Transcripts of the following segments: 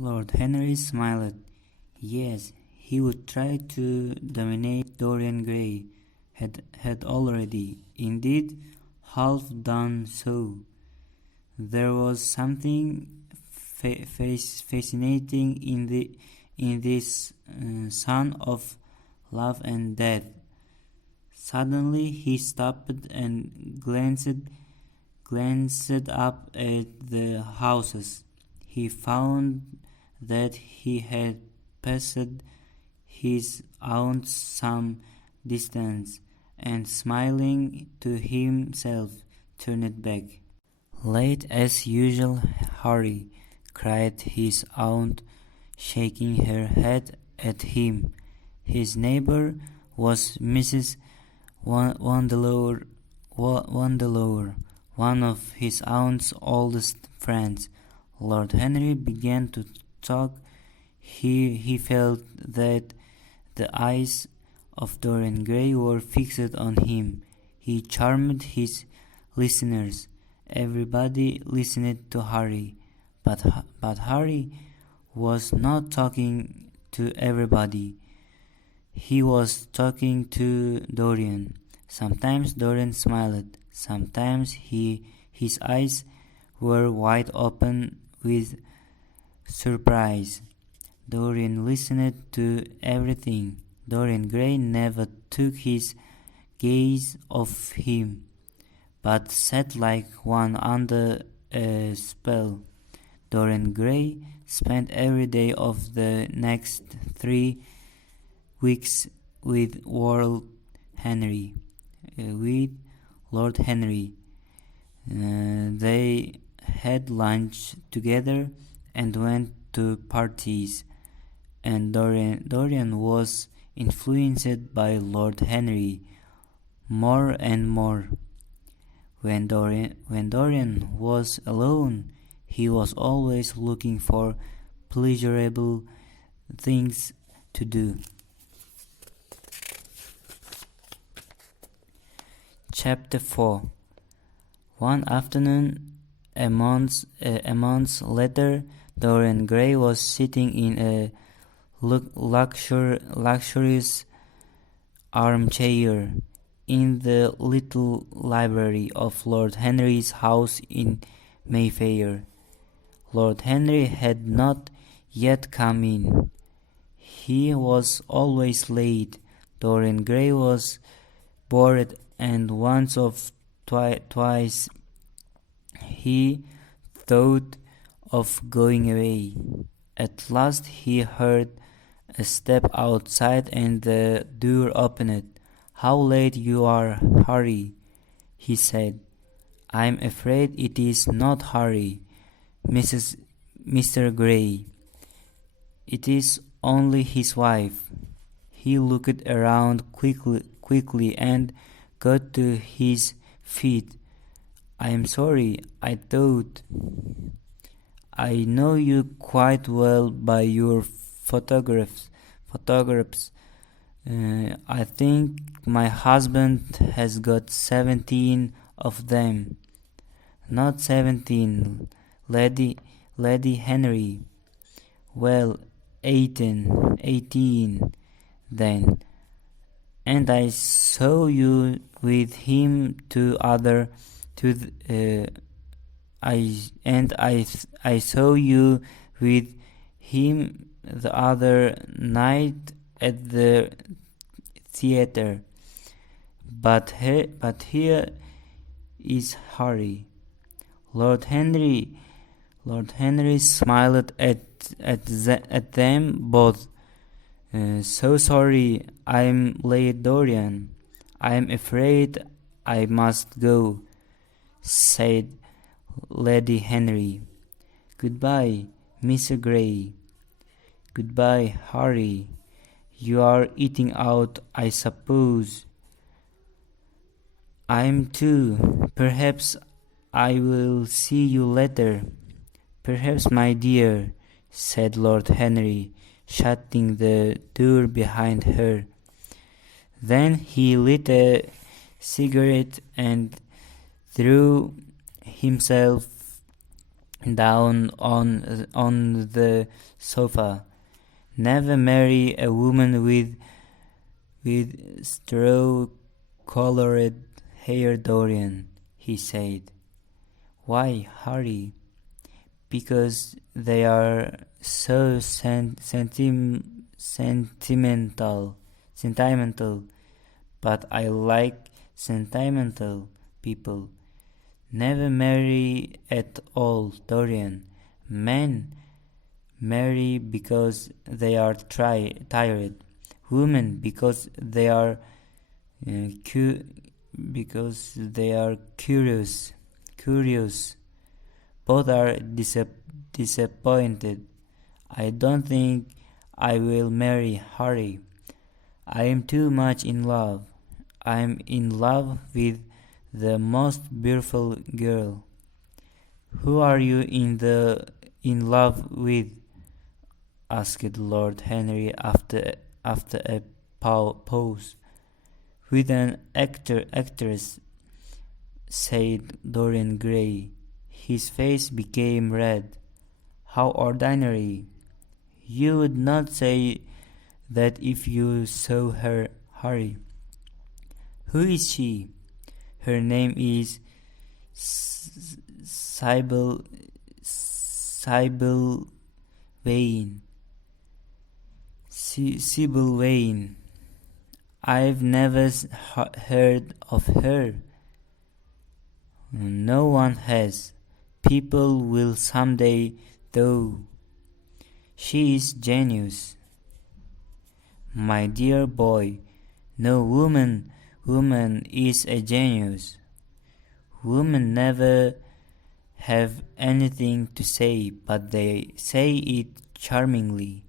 Lord Henry smiled. Yes, he would try to dominate Dorian Gray, had already, indeed, half done so. There was something fascinating in this son of love and death. Suddenly he stopped and glanced up at the houses. He found that he had passed his aunt some distance, and smiling to himself, turned back. Late as usual, Harry, cried his aunt, shaking her head at him. His neighbor was Mrs. Wandelower, one of his aunt's oldest friends. Lord Henry began to talk. He felt that the eyes of Dorian Gray were fixed on him. He charmed his listeners. Everybody listened to Harry, but Harry was not talking to everybody. He was talking to Dorian. Sometimes Dorian smiled. Sometimes his eyes were wide open with surprise. Dorian listened to everything. Dorian Gray never took his gaze off him, but sat like one under a spell. Dorian Gray spent every day of the next 3 weeks with Lord Henry. They had lunch together and went to parties, and Dorian was influenced by Lord Henry more and more. When Dorian was alone, he was always looking for pleasurable things to do. Chapter 4. One afternoon, a month later, Dorian Gray was sitting in a luxurious armchair in the little library of Lord Henry's house in Mayfair. Lord Henry had not yet come in. He was always late. Dorian Gray was bored, and once or twice he thought of going away. At last he heard a step outside and the door opened. "How late you are, Harry," he said. "I'm afraid it is not Harry, Mr. Gray. It is only his wife." He looked around quickly and got to his feet. "I'm sorry, I thought. I know you quite well by your photographs. I think my husband has got 17 of them." "Not 17, Lady Henry." "Well, 18 then. And I saw you with him I saw you with him the other night at the theater. But here is Harry." Lord Henry smiled at them both. "So sorry I'm late, Dorian. I'm afraid I must go," said Lady Henry. "Goodbye, Mr. Gray." "Goodbye, Harry. You are eating out, I suppose." "I'm too. Perhaps I will see you later." "Perhaps, my dear," said Lord Henry, shutting the door behind her. Then he lit a cigarette and threw himself down on the sofa. Never marry a woman with straw-colored hair, Dorian, he said. Why, Harry? Because they are so sentimental. But I like sentimental people. Never marry at all, Dorian. Men marry because they are tired. Women uh, cu- because they are curious. Curious. Both are disappointed. I don't think I will marry Harry. I am too much in love. I am in love with the most beautiful girl. Who are you in love with? Asked Lord Henry after a pause. With an actress, said Dorian Gray. His face became red. How ordinary! You would not say that if you saw her, Harry. Who is she? Her name is Sybil Vane. Sybil Vane. I've never heard of her. No one has. People will someday, though. She is genius. My dear boy, no woman is a genius. Women never have anything to say, but they say it charmingly.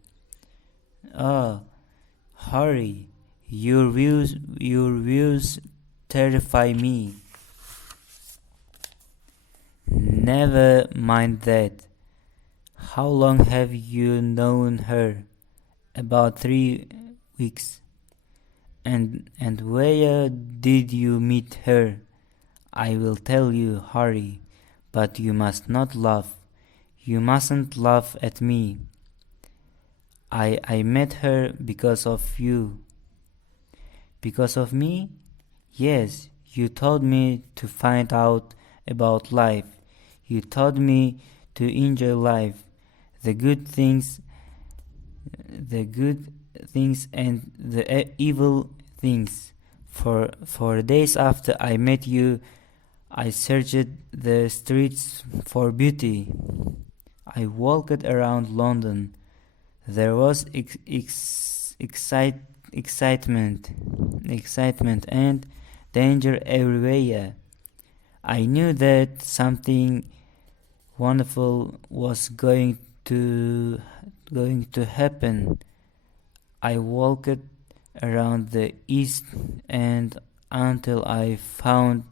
Ah, Harry, your views terrify me. Never mind that. How long have you known her? About 3 weeks. And where did you meet her? I will tell you, Harry, but you must not laugh. You mustn't laugh at me. I met her because of you. Because of me? Yes, you told me to find out about life. You taught me to enjoy life, the good things and the evil things. For days after I met you, I searched the streets for beauty. I walked around London. There was excitement and danger everywhere. I knew that something wonderful was going to happen. I walked around the East End until I found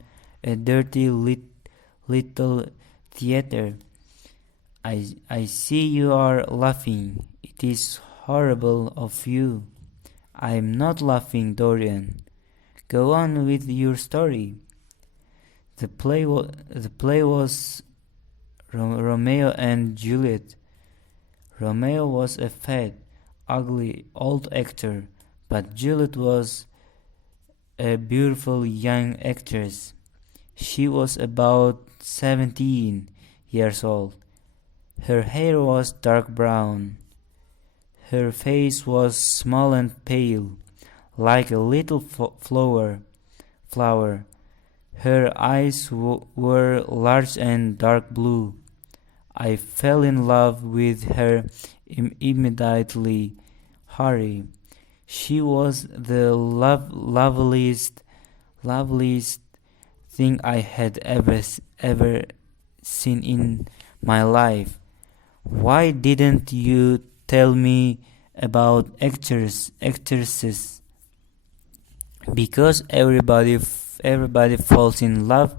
a dirty little theater. I see you are laughing. It is horrible of you. I am not laughing, Dorian. Go on with your story. The play was Romeo and Juliet. Romeo was a fat, ugly old actor, but Juliet was a beautiful young actress. She was about 17 years old. Her hair was dark brown. Her face was small and pale, like a little flower. Her eyes were large and dark blue. I fell in love with her immediately, Harry. She was the loveliest thing I had ever seen in my life. Why didn't you tell me about actresses? Because everybody falls in love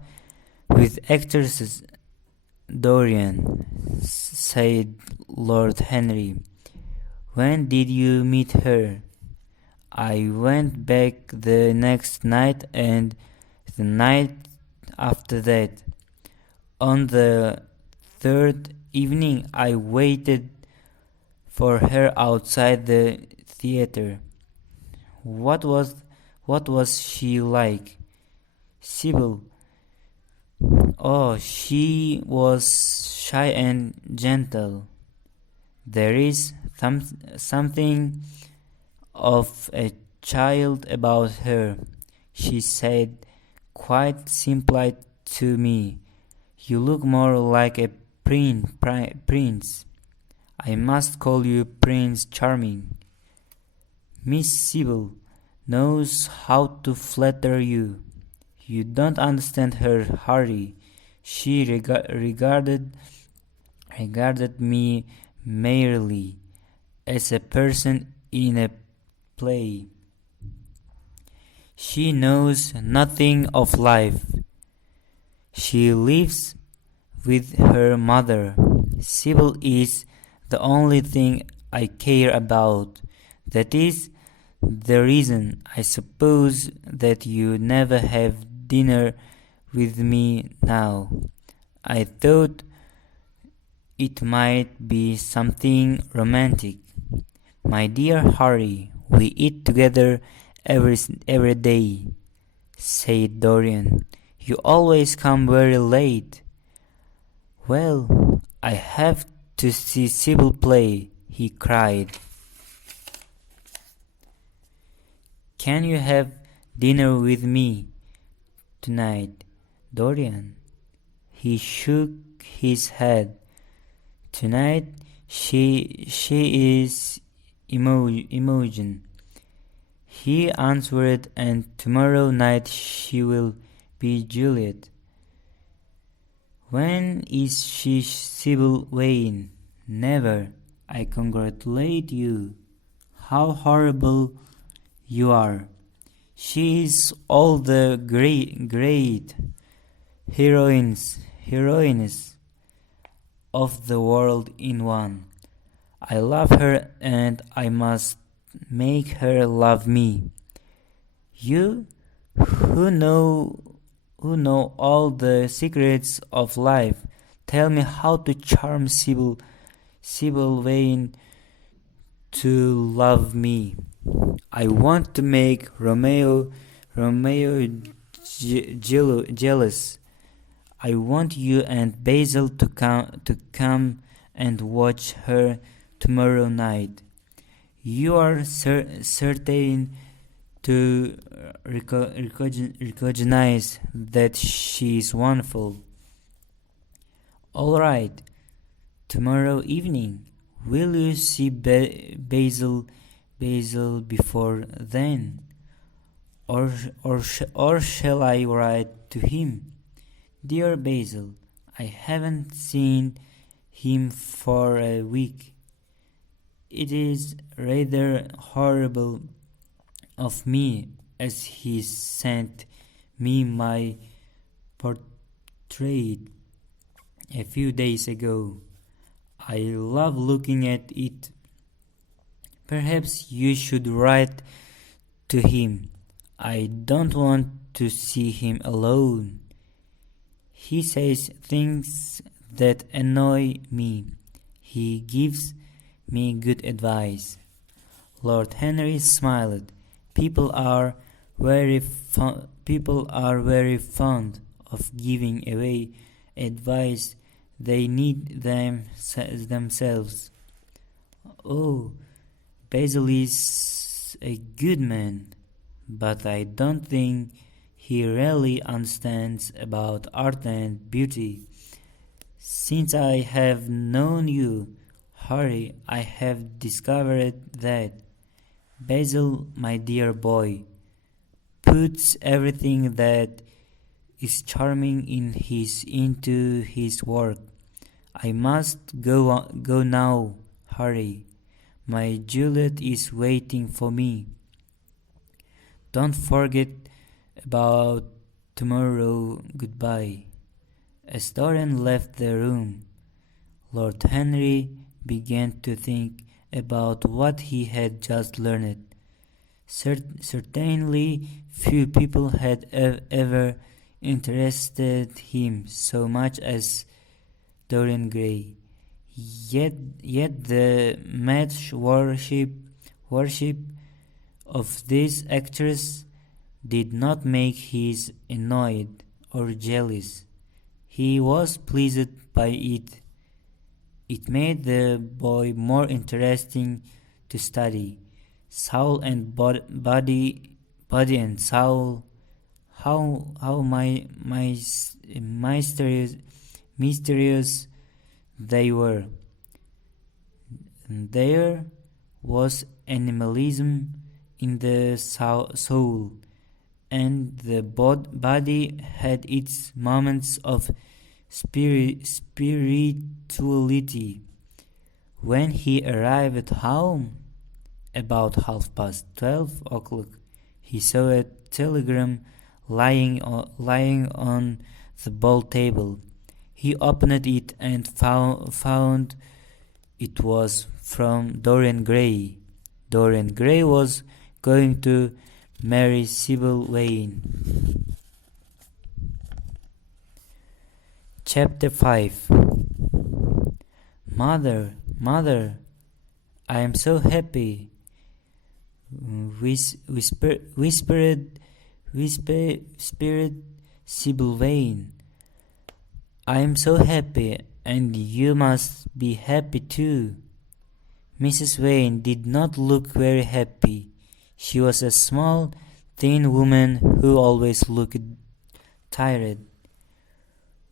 with actresses, Dorian, said Lord Henry. When did you meet her? I went back the next night and the night after that. On the third evening, I waited for her outside the theater. What was what was she like? Sybil. Oh, she was shy and gentle. There is something of a child about her, she said quite simply to me. You look more like a prince. I must call you Prince Charming. Miss Sibyl knows how to flatter you. You don't understand her, Harry. She regarded me merely as a person in a play. She knows nothing of life. She lives with her mother. Sybil is the only thing I care about. That is the reason, I suppose, that you never have dinner with me now. I thought it might be something romantic. My dear Harry, we eat together every day, said Dorian. You always come very late. Well, I have to see Sybil play, he cried. Can you have dinner with me tonight, Dorian? He shook his head. Tonight she is Imogen, he answered, and tomorrow night she will be Juliet. When is she Sybil Vane? Never. I congratulate you. How horrible you are. She is all the great heroines of the world in one. I love her and I must make her love me. You who know all the secrets of life, tell me how to charm Sybil Vane to love me. I want to make Romeo jealous. I want you and Basil to come and watch her tomorrow night. You are certain to recognize that she is wonderful. All right. Tomorrow evening, will you see Basil before then, or shall I write to him? Dear Basil, I haven't seen him for a week. It is rather horrible of me, as he sent me my portrait a few days ago. I love looking at it. Perhaps you should write to him. I don't want to see him alone. He says things that annoy me. He gives me good advice. Lord Henry smiled. People are very fond of giving away advice they need themselves. Oh, Basil is a good man, but I don't think he really understands about art and beauty. Since I have known you, Harry, I have discovered that Basil, my dear boy, puts everything that is charming into his work. I must go now, Harry. My Juliet is waiting for me. Don't forget about tomorrow. Goodbye. As Dorian left the room, Lord Henry began to think about what he had just learned. Certainly few people had ever interested him so much as Dorian Gray. Yet the match worship of this actress did not make him annoyed or jealous. He was pleased by it. It made the boy more interesting to study. Soul and body and soul. How my mysterious they were. There was animalism in the soul, and the body had its moments of spirituality. When he arrived home, about 12:30, he saw a telegram lying on the ball table. He opened it and found it was from Dorian Gray. Dorian Gray was going to marry Sybil Vane. Chapter 5. Mother, I am so happy, whispered Sybil Vane. I am so happy, and you must be happy too. Mrs. Vane did not look very happy. She was a small, thin woman who always looked tired.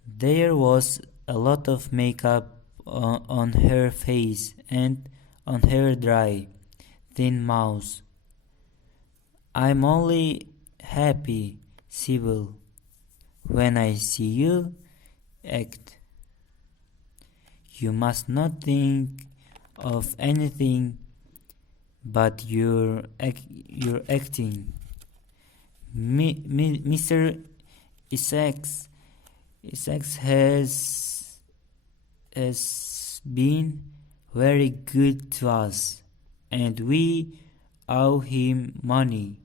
There was a lot of makeup on her face and on her dry, thin mouth. I'm only happy, Sybil, when I see you act. You must not think of anything but your acting. Mr. Essex has been very good to us, and we owe him money.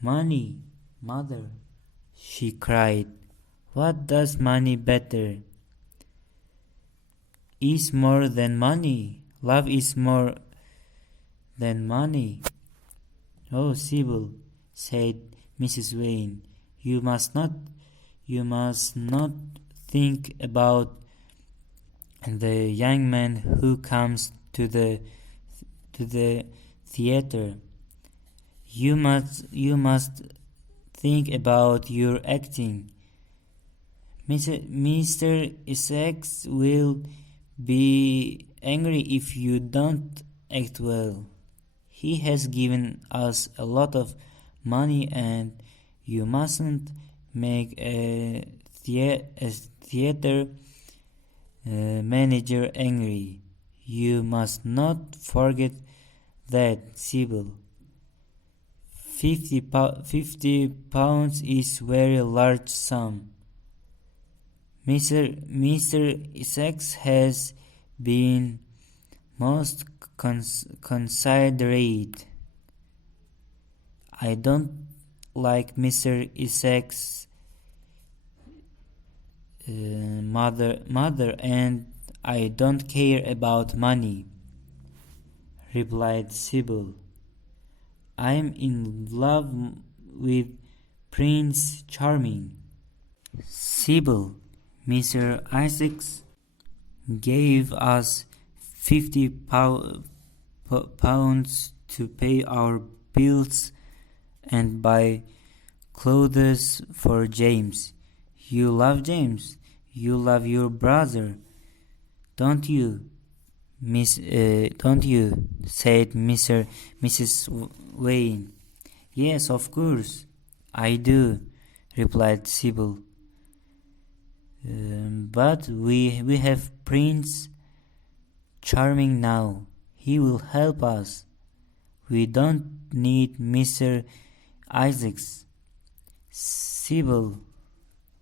Money, mother, she cried. What does money better? Is more than money. Love is more than money. Oh, Sybil, said Mrs. Vane, you must not think about the young man who comes to the theater. You must think about your acting. Mr. Essex will be angry if you don't act well. He has given us a lot of money, and you mustn't make a theater manager angry. You must not forget that, Sybil. 50 pounds is very large sum. Mr. Essex has been most considerate. I don't like Mr. Essex, mother, and I don't care about money, replied Sybil. I'm in love with Prince Charming. Sybil, Mr. Essex gave us 50 pounds to pay our bills and buy clothes for James. You love James. You love your brother, don't you? Don't you? Said Mrs. Vane. Yes, of course, I do, replied Sybil. But we have Prince Charming now. He will help us. We don't need Mr. Essex. Sybil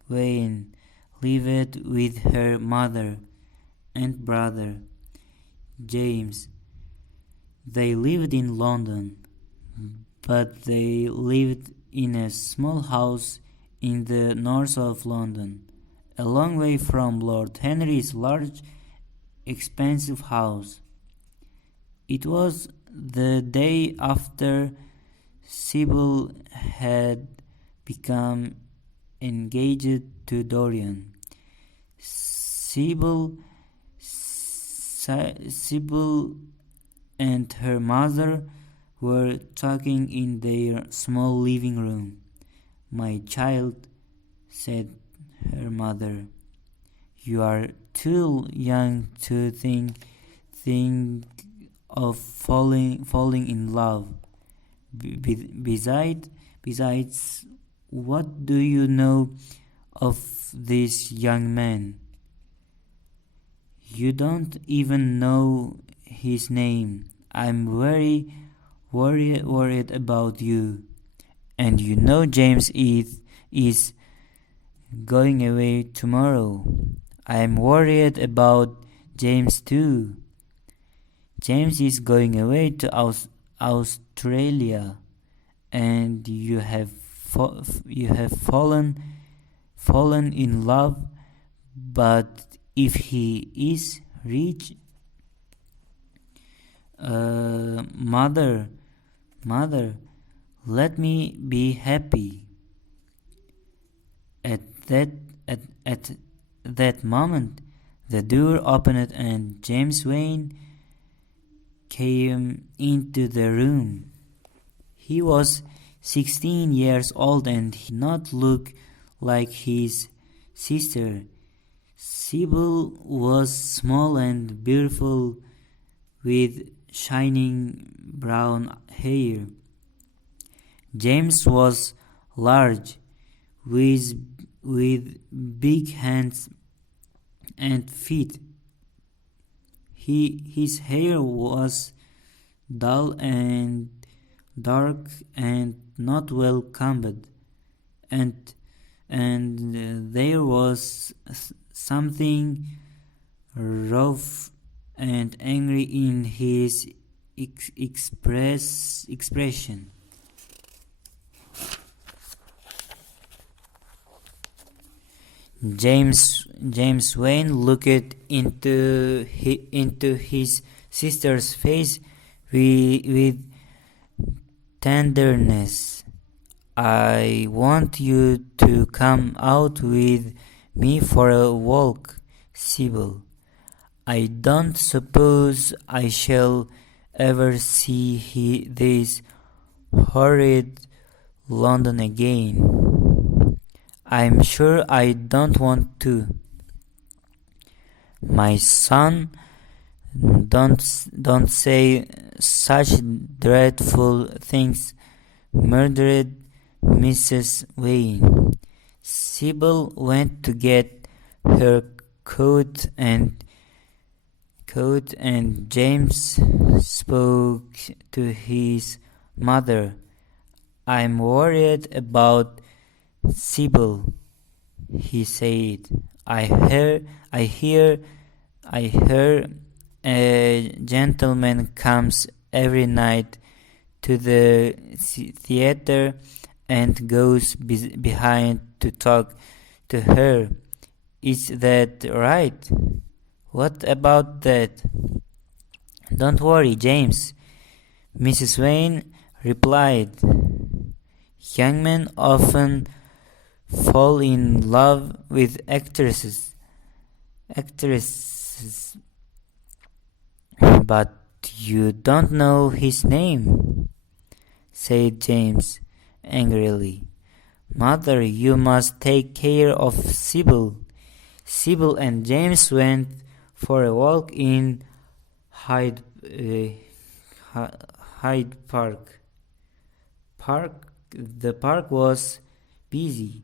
Vane lived with her mother and brother, James. They lived in London, but they lived in a small house in the north of London, a long way from Lord Henry's large, expensive house. It was the day after Sybil had become engaged to Dorian. Sybil and her mother were talking in their small living room. "My child," said her mother, "you are too young to think of falling in love. Besides, what do you know of this young man? You don't even know his name. I'm very worried about you. And you know James is going away tomorrow. I'm worried about James too. James is going away to Australia, and you have fallen in love. But if he is rich, mother, let me be happy." At that moment, the door opened and James Wayne came into the room. He was 16 years old and he did not look like his sister. Sybil was small and beautiful with shining brown hair. James was large with big hands and feet. His hair was dull and dark and not well combed, and there was something rough and angry in his expression. James Wayne looked into his sister's face with tenderness. "I want you to come out with me for a walk, Sybil. I don't suppose I shall ever see this horrid London again. I'm sure I don't want to." "My son, don't say such dreadful things," murmured Mrs. Wayne. Sybil went to get her coat and James spoke to his mother. "I'm worried about Sybil," he said. I hear a gentleman comes every night to the theater and goes behind to talk to her. Is that right?" "What about that?" "Don't worry, James," Mrs. Wayne replied. "Young men often fall in love with actresses, but you don't know his name," said James angrily. "Mother, you must take care of Sybil." Sybil and James went for a walk in Hyde Park. The park was busy.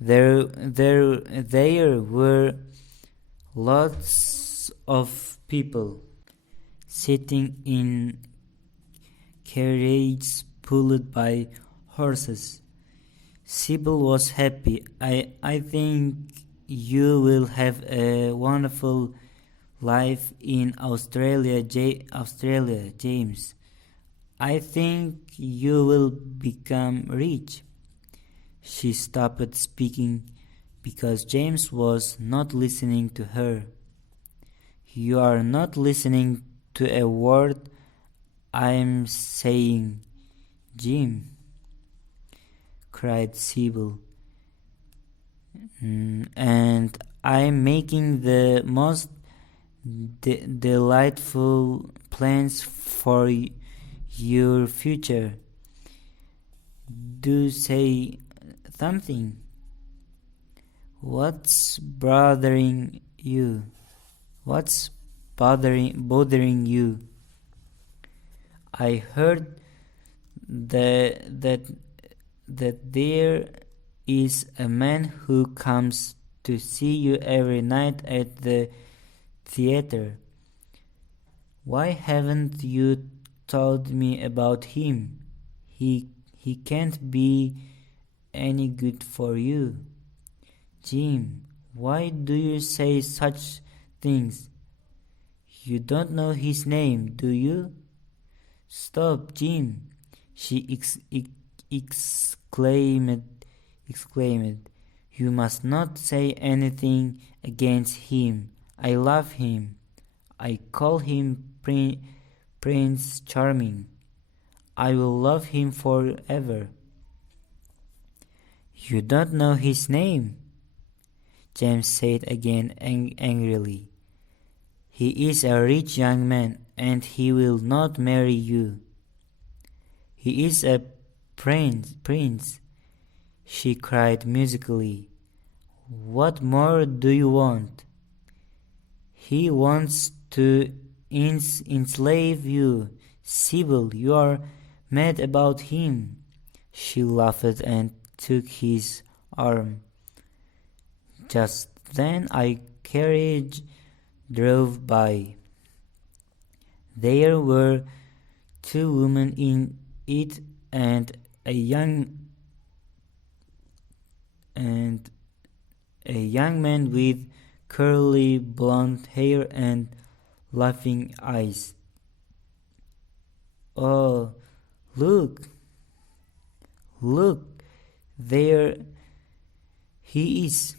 There were lots of people sitting in carriages pulled by horses. Sybil was happy. I think you will have a wonderful life in Australia, James. I think you will become rich." She stopped speaking because James was not listening to her. "You are not listening to a word I'm saying, Jim," cried Sybil. "And I'm making the most delightful plans for your future. Do say something. What's bothering you? What's bothering you?" "I heard that there is a man who comes to see you every night at the theater. Why haven't you told me about him? He can't be any good for you." "Jim, why do you say such things? You don't know his name, do you?" "Stop, Jim," she exclaimed. "You must not say anything against him. I love him. I call him Prince Charming. I will love him forever." "You don't know his name," James said again angrily. "He is a rich young man, and he will not marry you." "He is a prince," she cried musically. "What more do you want?" "He wants to enslave you. Sybil, you are mad about him." She laughed and took his arm. Just then a carriage drove by. There were two women in it and a young man with curly blonde hair and laughing eyes. "Oh, look, there he is.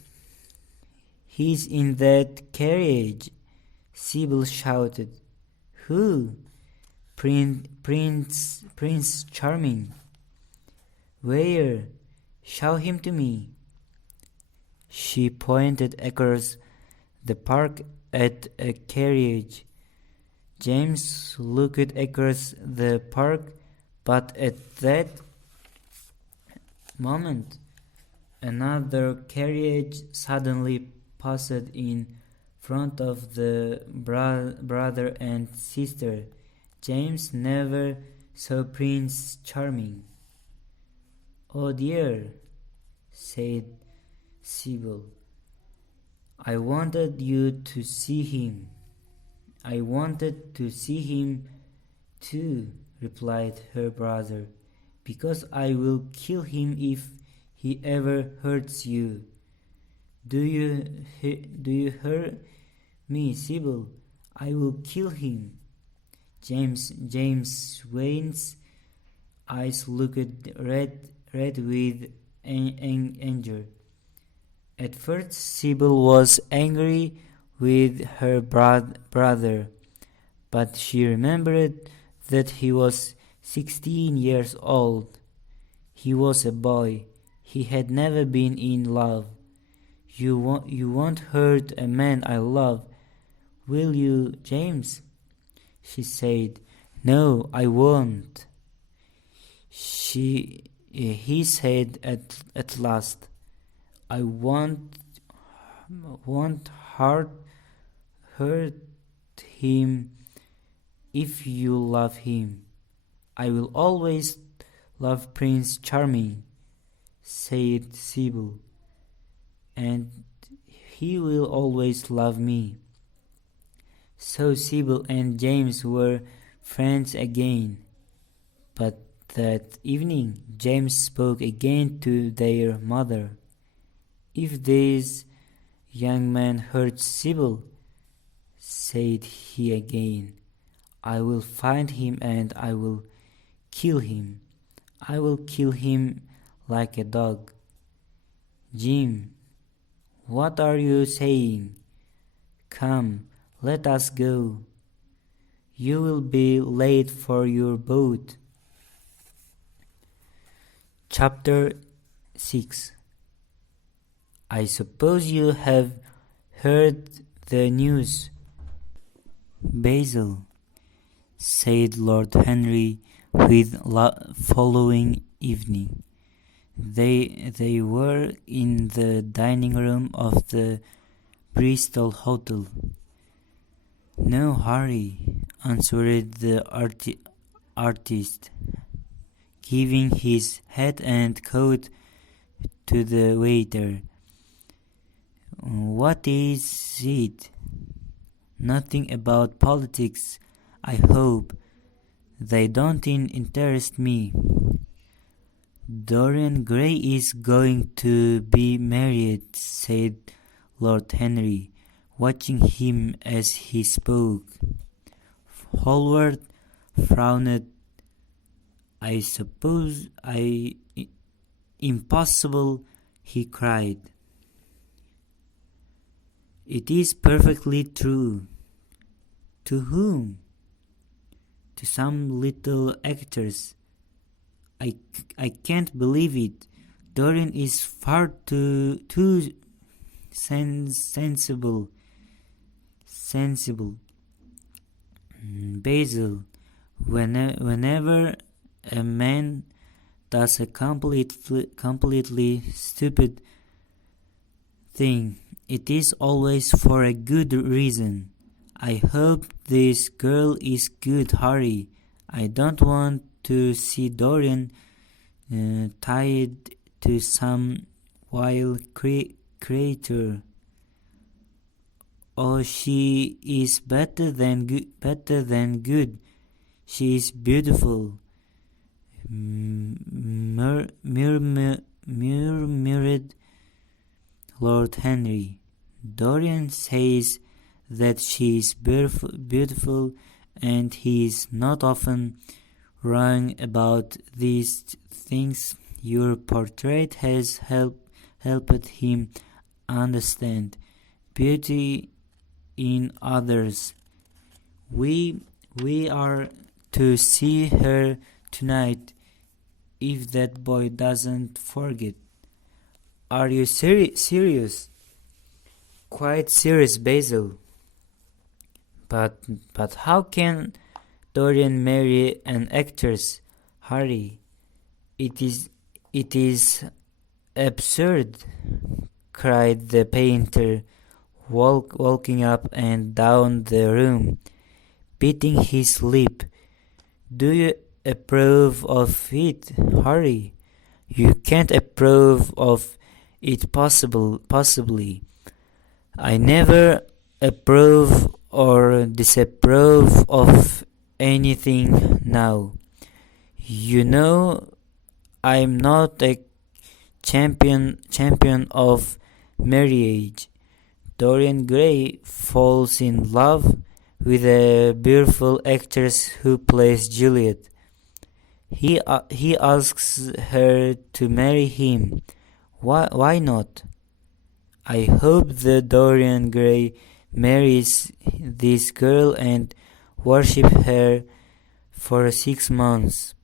He's in that carriage," Sybil shouted. "Who?" Prince Charming." "Where? Show him to me." She pointed across the park at a carriage. James looked across the park, but at that moment another carriage suddenly passed in front of the brother and sister. James never saw Prince Charming. "Oh dear," said Sybil. "I wanted you to see him." "I wanted to see him too," replied her brother, "because I will kill him if he ever hurts you. Do you hear me, Sybil? I will kill him." James Wayne's eyes looked red with anger. At first Sybil was angry with her brother, but she remembered that he was 16 years old. He was a boy. He had never been in love. You won't hurt a man I love, will you, James?" she said. "No, I won't," he said at last. "I won't hurt him if you love him. I will always love Prince Charming," said Sybil, "and he will always love me." So Sybil and James were friends again. But that evening James spoke again to their mother. "If this young man hurts Sybil," said he again, "I will find him and I will kill him. I will kill him like a dog." "Jim, What are you saying? Come, let us go. You will be late for your boat. Chapter 6. I suppose you have heard the news, Basil, said Lord Henry with following evening. They were in the dining room of the Bristol Hotel. No hurry, answered the artist, giving his hat and coat to the waiter. What is it? Nothing about politics, I hope. They don't interest me. Dorian Gray is going to be married, said Lord Henry, watching him as he spoke. Hallward frowned. I suppose impossible, he cried. It is perfectly true. To whom? To some little actors. I can't believe it. Dorian is far too sensible. Basil, whenever a man does a completely stupid thing, it is always for a good reason. I hope this girl is good, Harry. I don't want to see Dorian tied to some wild creature. Oh, she is better than good. She is beautiful. Murmured Lord Henry. Dorian says that she is beautiful, and he is not often wrong about these things. Your portrait has helped him understand beauty in others. We are to see her tonight, if that boy doesn't forget. Are you serious? Quite serious, Basil. But how can Dorian marry an actress, Harry? It is absurd, cried the painter, walking up and down the room, beating his lip. Do you approve of it, Harry? You can't approve of it possibly. I never approve or disapprove of anything now. You know, I'm not a champion of marriage. Dorian Gray falls in love with a beautiful actress who plays Juliet. He asks her to marry him. Why not? I hope that Dorian Gray marries this girl and worships her for 6 months.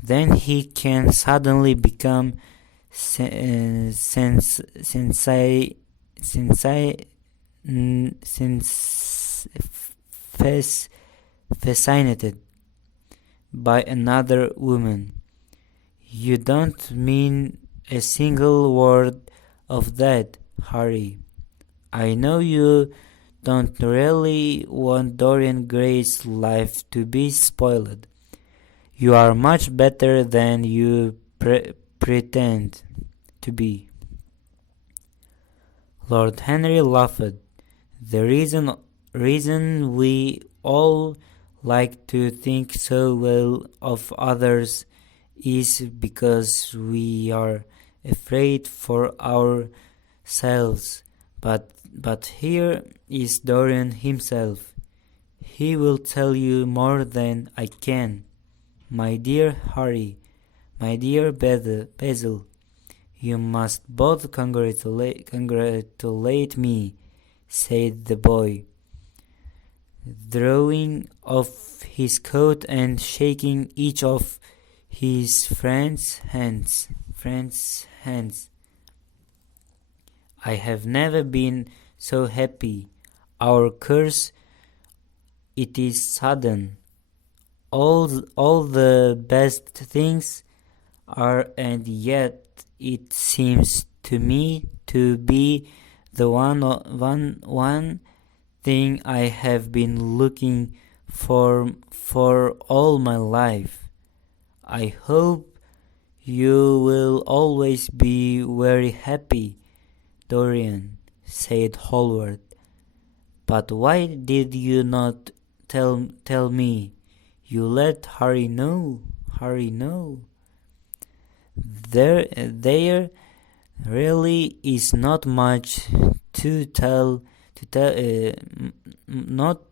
Then he can suddenly become fascinated by another woman. You don't mean a single word of that, Harry. I know you don't really want Dorian Gray's life to be spoiled. You are much better than you pretend to be. Lord Henry laughed. The reason we all like to think so well of others is because we are afraid for ourselves. But here is Dorian himself. He will tell you more than I can. My dear Harry, my dear Basil, You must both congratulate me, said the boy, throwing off his coat and shaking each of his friend's hands. I have never been so happy. Our curse, it is sudden. All the best things are, and yet it seems to me to be the one thing I have been looking for all my life. I hope you will always be very happy, Dorian, said Hallward. But why did you not tell me? You let Harry know. There really is not much to tell. Not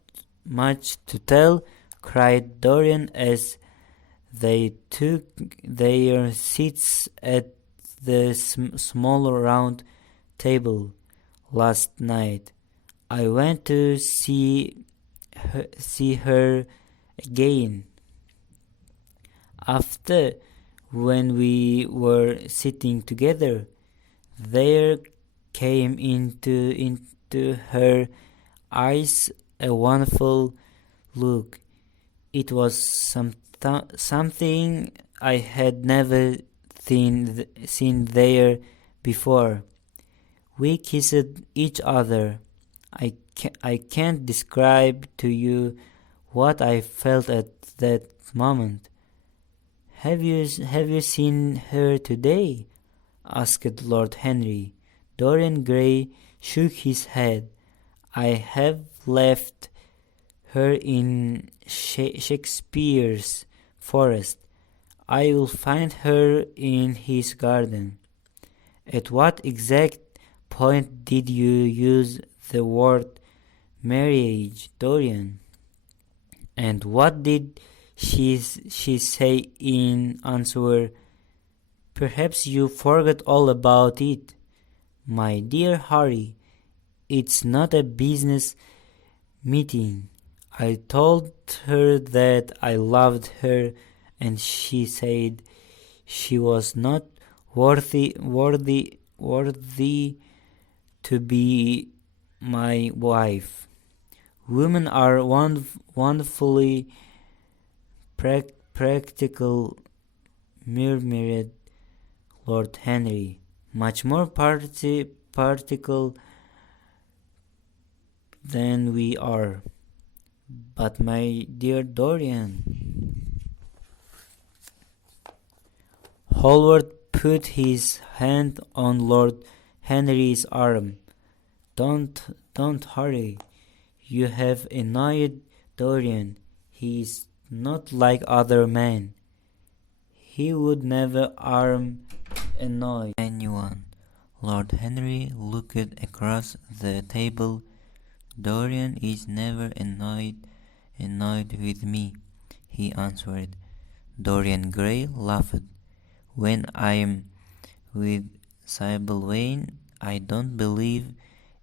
much to tell, cried Dorian as they took their seats at the small round table. Last night I went to see her again. After, when we were sitting together, there came into her eyes a wonderful look. It was something I had never seen there before. We kissed each other. I can't describe to you what I felt at that moment. Have you seen her today? Asked Lord Henry. Dorian Gray shook his head. I have left her in Shakespeare's forest. I will find her in his garden. At what exact point did you use the word marriage, Dorian? And what did she say in answer? Perhaps you forgot all about it. My dear Harry, it's not a business meeting. I told her that I loved her, and she said she was not worthy to be my wife. Women are wonderfully practical, murmured Lord Henry. Much more practical than we are. But my dear Dorian. Hallward put his hand on Lord Henry's arm. Don't hurry. You have annoyed Dorian. He is not like other men. He would never annoy anyone. Lord Henry looked across the table. Dorian is never annoyed with me, he answered. Dorian Gray laughed. When I'm with Sybil Vane, I don't believe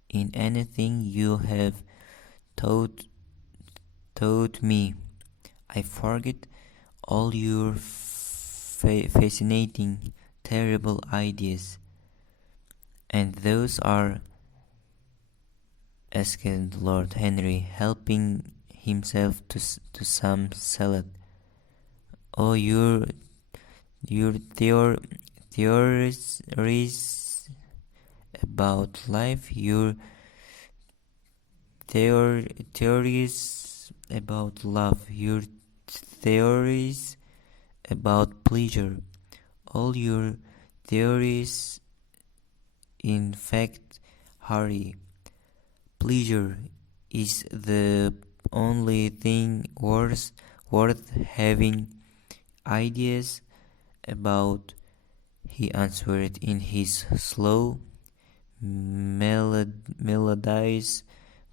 in anything you have taught me. I forget all your fascinating, terrible ideas. And those are, asked Lord Henry, helping himself to some salad. Oh, your theories about life, your theories about love, your theories about pleasure, all your theories. In fact, Harry, pleasure is the only thing worth having ideas about, he answered in his slow, melodious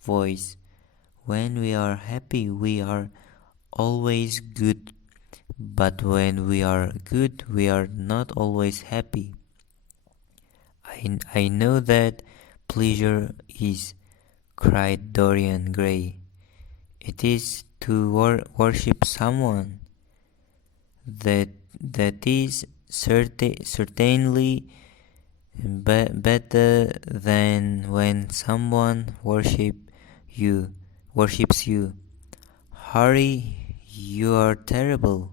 voice. When we are happy, we are always good, but when we are good, we are not always happy. I know that pleasure is, cried Dorian Gray. It is to worship someone. That that is certainly better than when someone you worships you. Harry, you are terrible.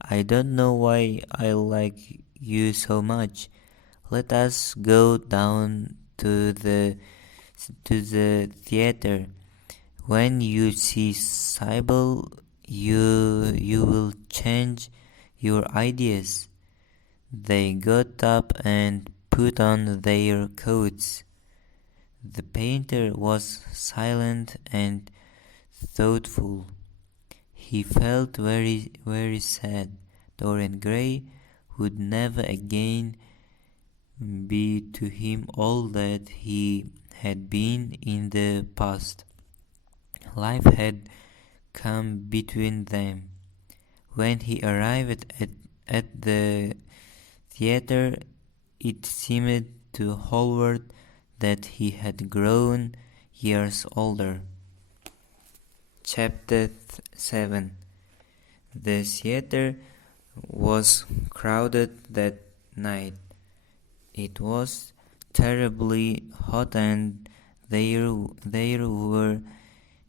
I don't know why I like you so much. Let us go down to the theater. When you see Sybil, you will change your ideas. They got up and put on their coats. The painter was silent and thoughtful. He felt very, very sad. Dorian Gray would never again be to him all that he had been in the past. Life had come between them. When he arrived at the theater, it seemed to Hallward that he had grown years older. Chapter 7. The theater was crowded that night. It was terribly hot, and there were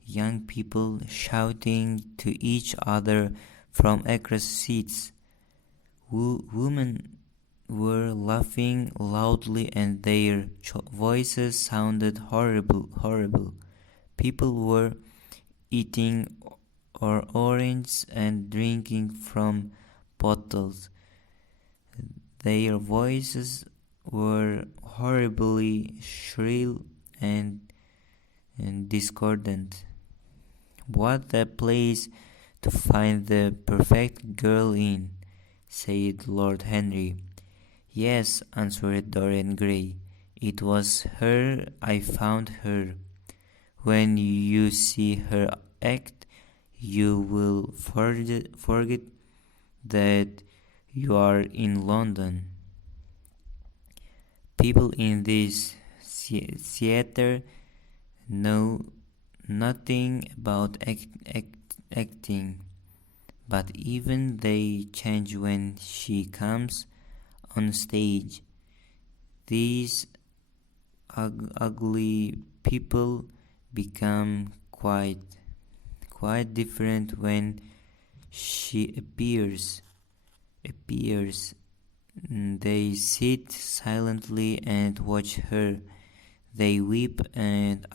young people shouting to each other from across seats. Women were laughing loudly, and their voices sounded horrible. People were eating oranges and drinking from bottles. Their voices were horribly shrill and discordant. What a place to find the perfect girl in, said Lord Henry. Yes, answered Dorian Gray. It was her. I found her. When you see her act, you will forget that you are in London. People in this theater know nothing about acting, but even they change when she comes on stage. These ugly people become quite different when she appears. They sit silently and watch her. They weep and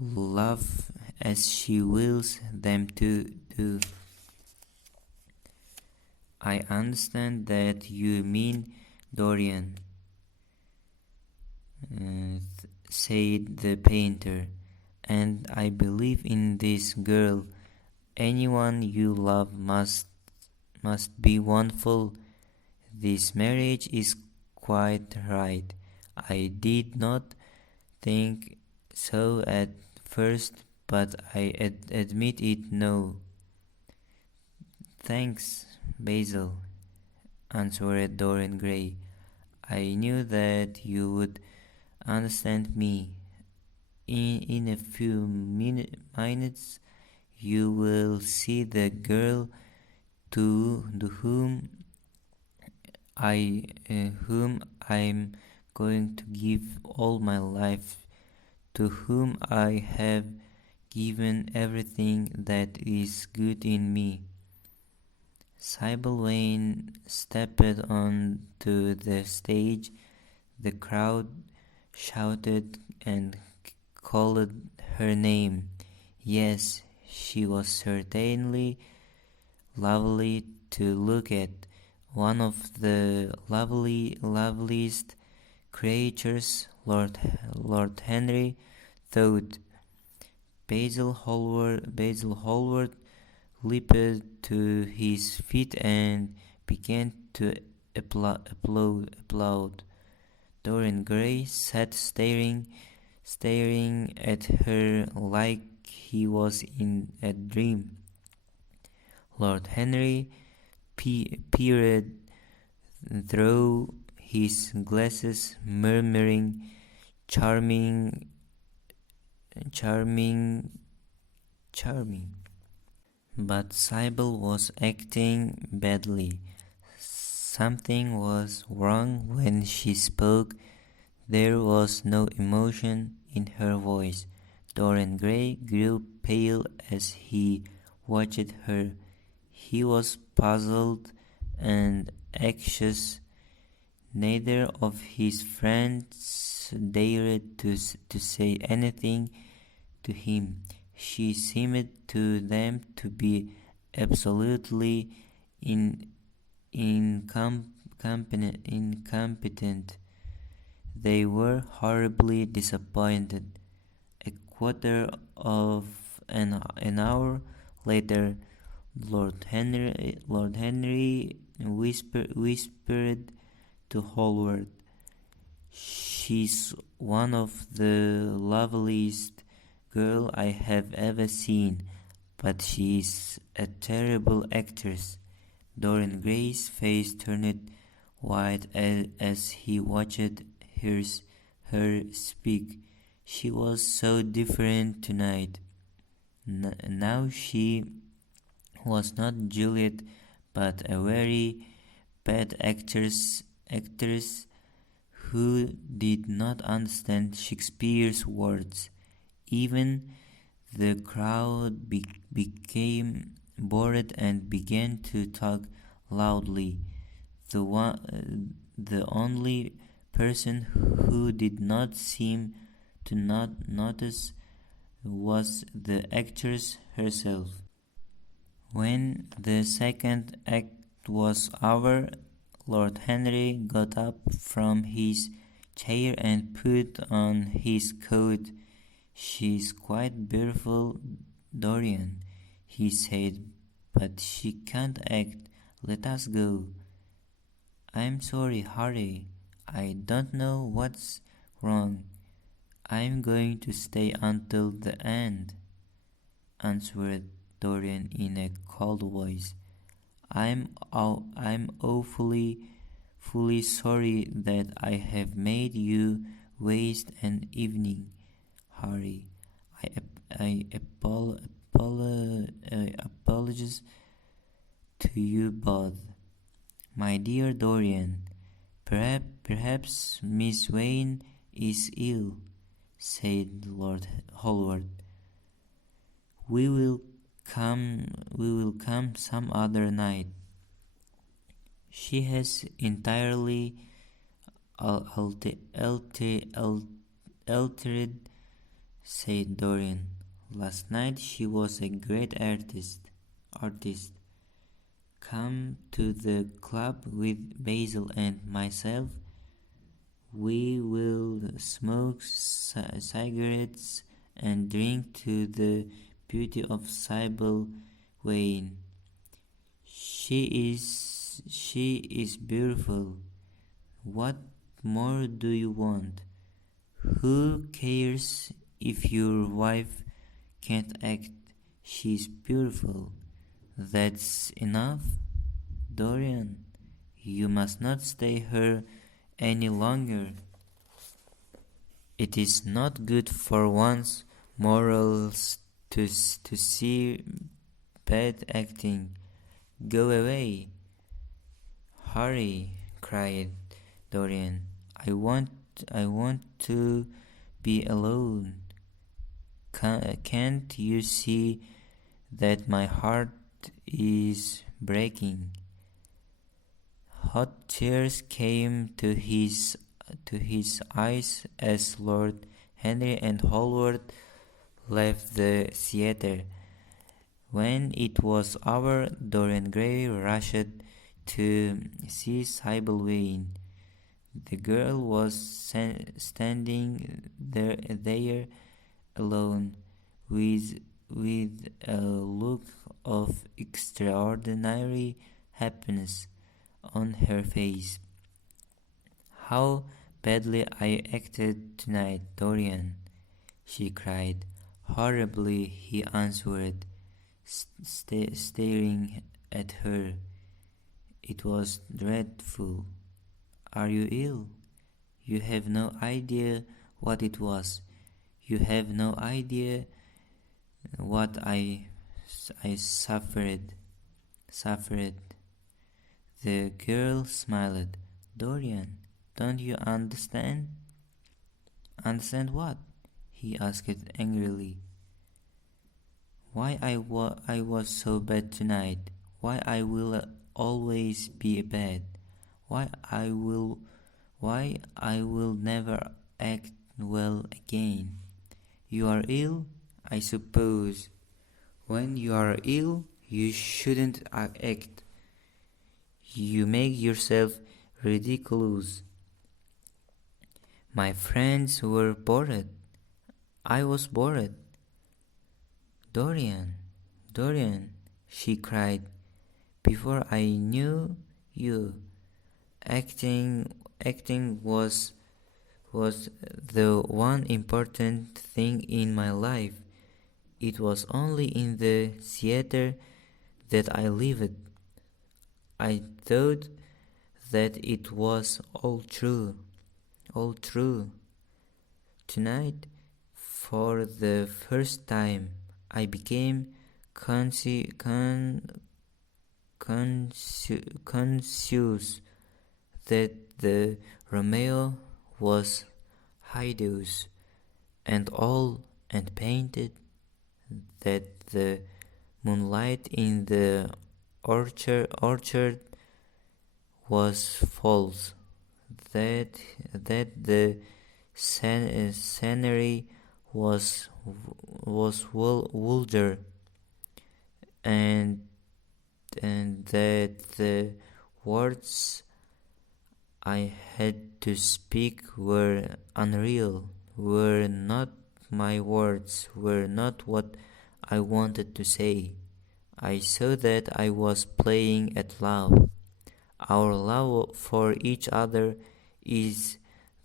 laugh as she wills them to do. I understand that you mean, Dorian, said the painter, and I believe in this girl. Anyone you love must be wonderful. This marriage is quite right. I did not think so at first, but I admit it now. Thanks, Basil, answered Dorian Gray. I knew that you would understand me. In a few minutes you will see the girl to whom I'm going to give all my life, to whom I have given everything that is good in me. Sybil Vane stepped onto the stage. The crowd shouted and called her name. Yes, she was certainly lovely to look at, one of the loveliest creatures, Lord Henry thought. Basil Hallward leaped to his feet and began to applaud. Dorian Gray sat staring at her like he was in a dream. Lord Henry peered through his glasses, murmuring, "Charming, charming, charming." But Sybil was acting badly. Something was wrong when she spoke. There was no emotion in her voice. Dorian Gray grew pale as he watched her. He was puzzled and anxious. Neither of his friends dared to say anything to him. She seemed to them to be absolutely incompetent. They were horribly disappointed. A quarter of an hour later, Lord Henry whispered to Hallward, "She's one of the loveliest girl I have ever seen, but she's a terrible actress." Dorian Gray's face turned white as he watched her speak. She was so different tonight. Now she was not Juliet, but a very bad actress who did not understand Shakespeare's words. Even the crowd became bored and began to talk loudly. The only person who did not seem to not notice was the actress herself. When the second act was over, Lord Henry got up from his chair and put on his coat. "She's quite beautiful, Dorian," he said, "but she can't act. Let us go." "I'm sorry, Harry. I don't know what's wrong. I'm going to stay until the end," answered Dorian in a cold voice. I'm awfully sorry that I have made you waste an evening, Harry. I apologize to you both. My dear Dorian, perhaps Miss Wayne is ill," said Lord Hallward. We will come some other night. "She has entirely altered," said Dorian. "Last night she was a great artist. Come to the club with Basil and myself. We will smoke cigarettes and drink to the beauty of Sybil Wayne. She is beautiful. What more do you want? Who cares if your wife can't act? She's beautiful. That's enough. Dorian, you must not stay here any longer. It is not good for one's morals to see bad acting. Go away." "Hurry," cried Dorian. I want to be alone. Can't you see that my heart is breaking?" Hot tears came to his eyes as Lord Henry and Hallward left the theatre. When it was over, Dorian Gray rushed to see Sybil Wayne. The girl was standing there alone, with a look of extraordinary happiness on her face. "How badly I acted tonight, Dorian," she cried. "Horribly," he answered, staring at her. It was dreadful. Are you ill? You have no idea what it was. You have no idea what I suffered. The girl smiled. Dorian, don't you understand? Understand what? He asked angrily. Why I was so bad tonight? Why I will always be bad? Why I will never act well again? You are ill, I suppose. When you are ill, you shouldn't act. You make yourself ridiculous. My friends were bored. I was bored. Dorian, she cried. Before I knew you, acting was the one important thing in my life. It was only in the theater that I lived. I thought that it was all true. Tonight, for the first time, I became conscious that the Romeo was hideous and old and painted, that the moonlight in the orchard was false, that the scenery was vulgar, and that the words I had to speak were unreal, were not my words, were not what I wanted to say. I saw that I was playing at love. Our love for each other is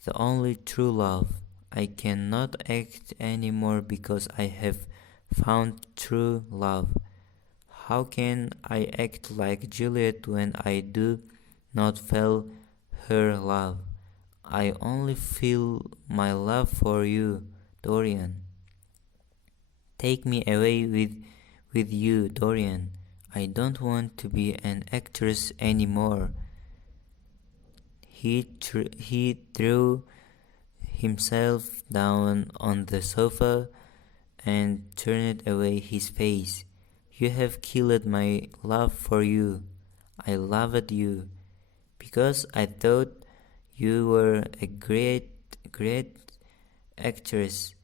the only true love. I cannot act anymore because I have found true love. How can I act like Juliet when I do not feel her love? I only feel my love for you, Dorian. Take me away with you, Dorian. I don't want to be an actress anymore. He threw himself down on the sofa and turned away his face. You have killed my love for you. I loved you because I thought you were a great actress.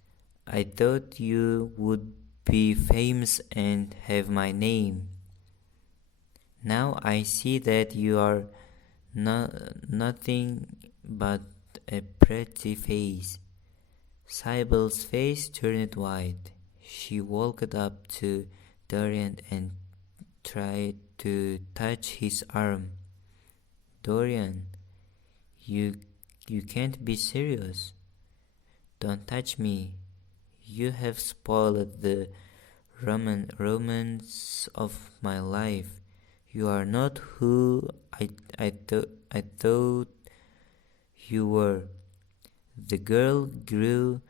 I thought you would be famous and have my name. Now I see that you are nothing but a pretty face. Sibyl's face turned white. She walked up to Dorian and tried to touch his arm. Dorian, you can't be serious. Don't touch me. You have spoiled the romance of my life. You are not who I thought you were. The girl grew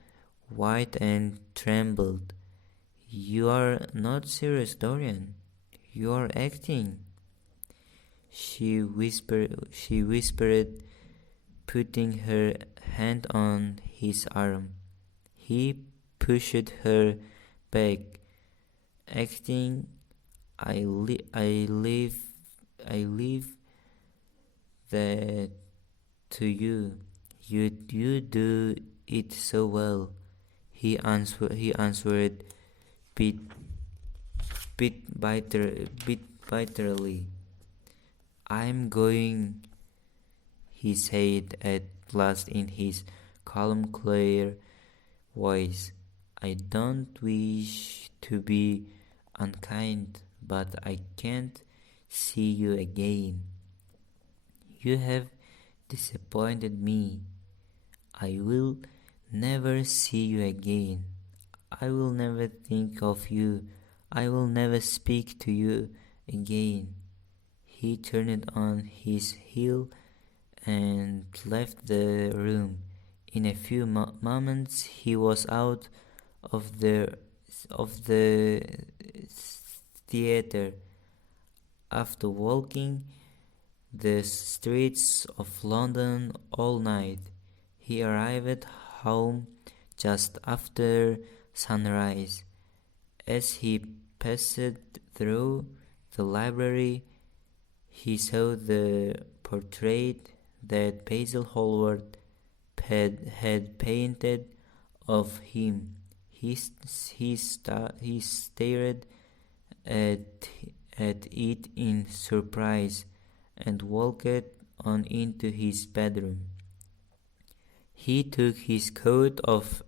white and trembled. You are not serious, Dorian. You are acting. She whispered, putting her hand on his arm. He pushed her back. Acting. I leave that to you. You do it so well. He answered bit bitterly. I'm going, he said at last in his calm, clear voice. I don't wish to be unkind, but I can't see you again. You have disappointed me. I will never see you again. I will never think of you. I will never speak to you again. he turned on his heel and left the room. In a few moments he was out of the theater. After walking the streets of London all night, he arrived home just after sunrise. As he passed through the library, he saw the portrait that Basil Hallward had painted of him. He stared at it in surprise and walked on into his bedroom. He took his coat off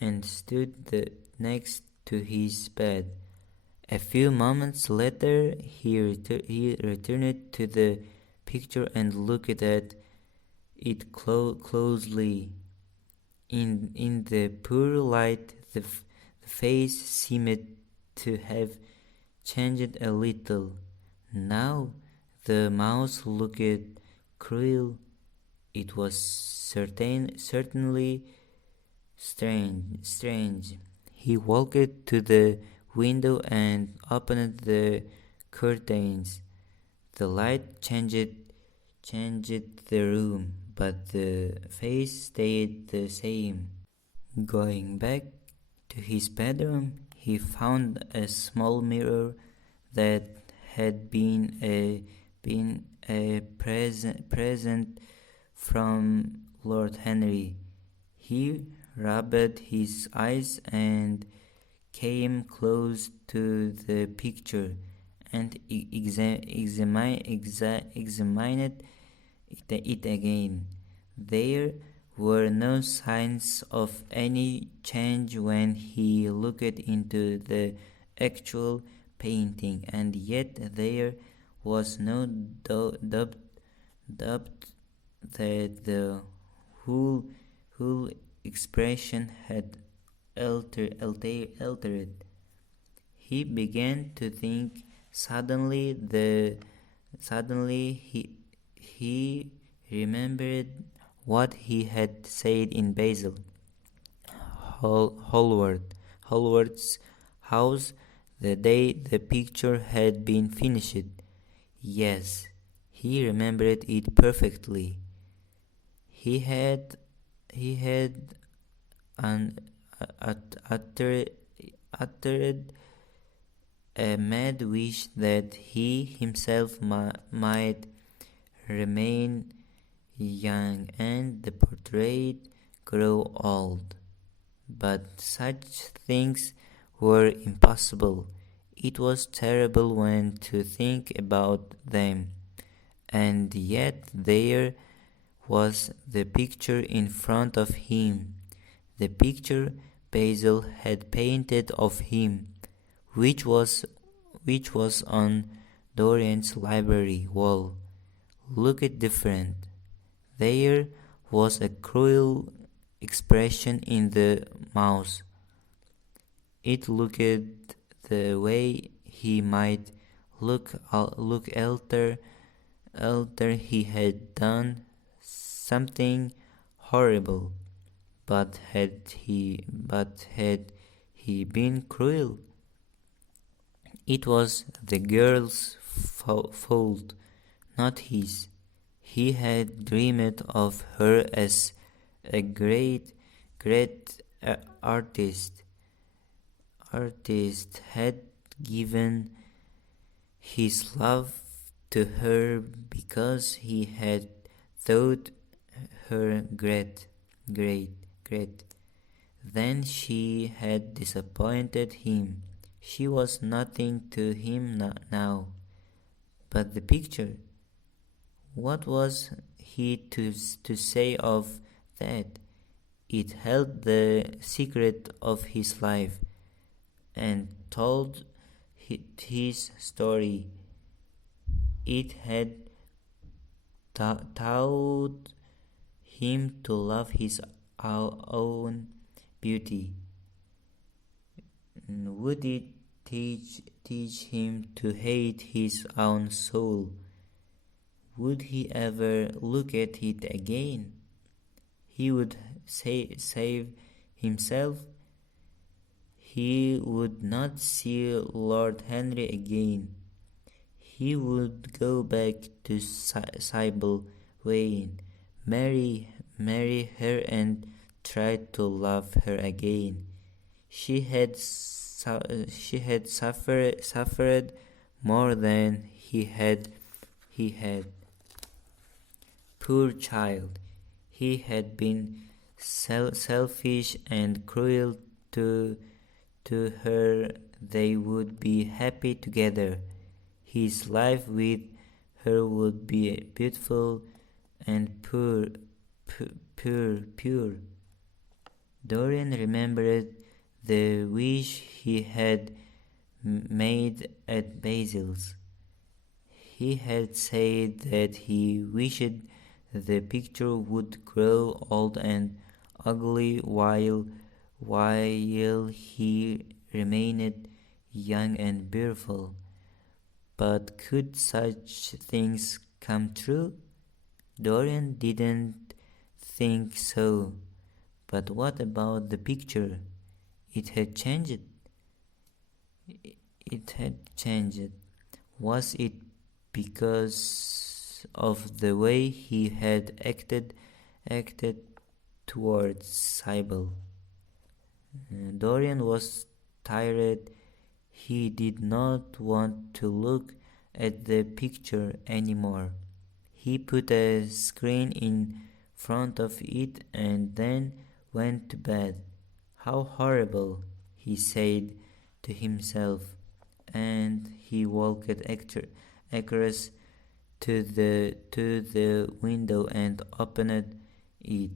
and stood next to his bed. A few moments later, he returned to the picture and looked at it closely. In the poor light, the face seemed to have changed a little. Now the mouth looked cruel. It was certainly strange. He walked to the window and opened the curtains. The light changed the room, but the face stayed the same. Going back to his bedroom, he found a small mirror that had been a present from Lord Henry. He rubbed his eyes and came close to the picture and examined it again. There were no signs of any change when he looked into the actual painting, and yet there was no doubt that the whole expression had altered. He began to think. Suddenly he remembered what he had said in Basil Hallward's house the day the picture had been finished. Yes, he remembered it perfectly. He had uttered a mad wish that he himself might remain young and the portrait grow old. But such things were impossible. It was terrible when to think about them. And yet there was the picture in front of him, the picture Basil had painted of him, which was on Dorian's library wall. Looked different. There was a cruel expression in the mouth. It looked the way he might look elder he had done something horrible. But had he been cruel? It was the girl's fault, not his. He had dreamed of her as a great artist had given his love to her because he had thought her great. Then she had disappointed him. She was nothing to him now. But the picture, what was he to say of that? It held the secret of his life and told his story. It had taught him to love his own beauty. Would it teach him to hate his own soul. Would he ever look at it again? He would save himself. He would not see Lord Henry again. He would go back to Sybil Vane, marry her and try to love her again. She had suffered more than he had. Poor child, he had been selfish and cruel to her. They would be happy together. His life with her would be beautiful and pure. Dorian remembered the wish he had made at Basil's. He had said that he wished the picture would grow old and ugly while he remained young and beautiful. But could such things come true? Dorian didn't think so. But what about the picture? It had changed. Was it because of the way he had acted towards Sybil? Dorian was tired. He did not want to look at the picture anymore. He put a screen in front of it and then went to bed. How horrible, he said to himself, and he walked across to the window and opened it.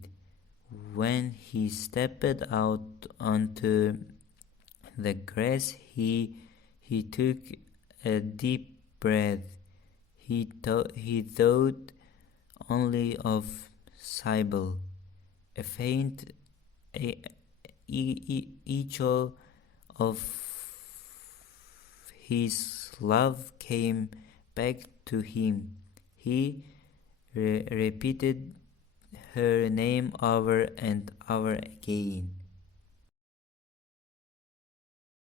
When he stepped out onto the grass, he took a deep breath. He thought only of Sybil. A faint echo of his love came back to him. He repeated her name over and over again.